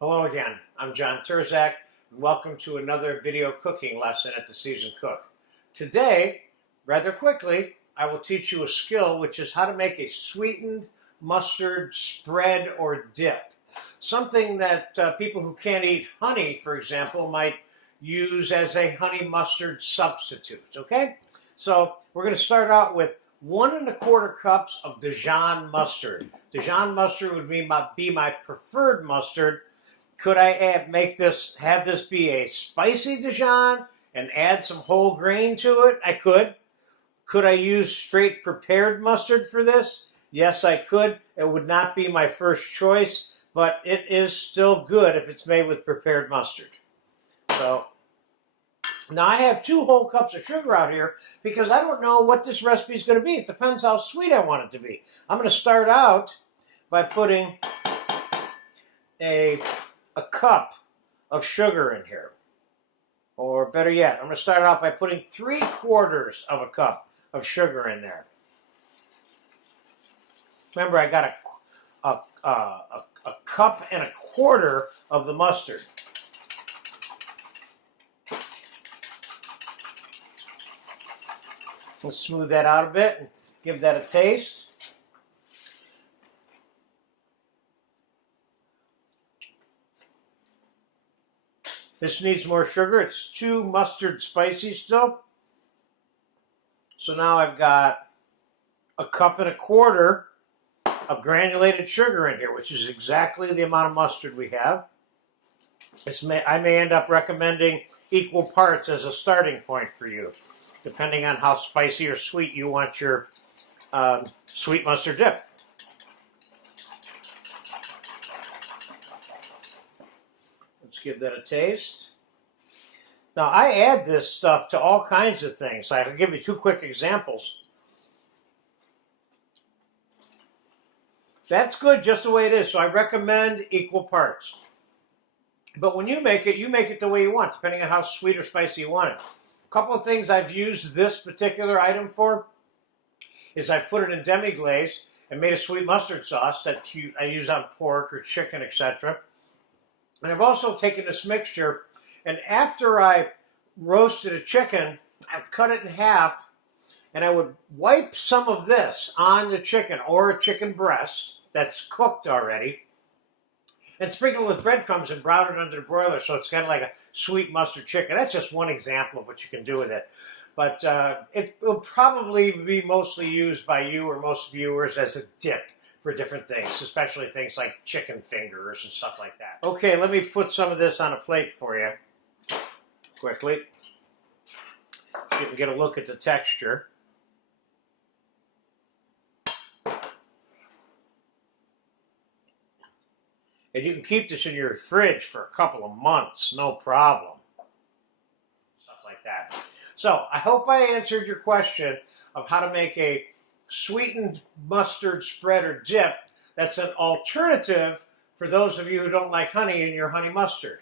Hello again, I'm John Turzak, and welcome to another video cooking lesson at The Seasoned Cook. Today, rather quickly, I will teach you a skill which is how to make a sweetened mustard spread or dip. Something that people who can't eat honey, for example, might use as a honey mustard substitute, okay? So we're going to start out with 1 1/4 cups of Dijon mustard. Dijon mustard would be my preferred mustard. Could I have this be a spicy Dijon and add some whole grain to it? I could. Could I use straight prepared mustard for this? Yes, I could. It would not be my first choice, but it is still good if it's made with prepared mustard. So now I have 2 whole cups of sugar out here because I don't know what this recipe is going to be. It depends how sweet I want it to be. I'm going to start out by putting a cup of sugar in here. Or better yet, I'm going to start out by putting 3/4 of a cup of sugar in there. Remember, I got a cup and 1/4 of the mustard. Let's smooth that out a bit and give that a taste. This needs more sugar. It's too mustard spicy still. So now I've got a cup and 1/4 of granulated sugar in here, which is exactly the amount of mustard we have. I may end up recommending equal parts as a starting point for you, depending on how spicy or sweet you want your sweet mustard dip. Let's give that a taste. Now, I add this stuff to all kinds of things. I'll give you 2 quick examples. That's good just the way it is, so I recommend equal parts. But when you make it the way you want, depending on how sweet or spicy you want it. A couple of things I've used this particular item for is I put it in demi-glaze and made a sweet mustard sauce that I use on pork or chicken, etc. And I've also taken this mixture, and after I roasted a chicken, I'd cut it in half, and I would wipe some of this on the chicken or a chicken breast that's cooked already, and sprinkle it with breadcrumbs and brown it under the broiler so it's kind of like a sweet mustard chicken. That's just one example of what you can do with it. But it will probably be mostly used by you or most viewers as a dip for different things, especially things like chicken fingers and stuff like that. Okay, let me put some of this on a plate for you quickly so you can get a look at the texture. And you can keep this in your fridge for a couple of months, no problem. Stuff like that. So, I hope I answered your question of how to make a sweetened mustard spread or dip that's an alternative for those of you who don't like honey in your honey mustard.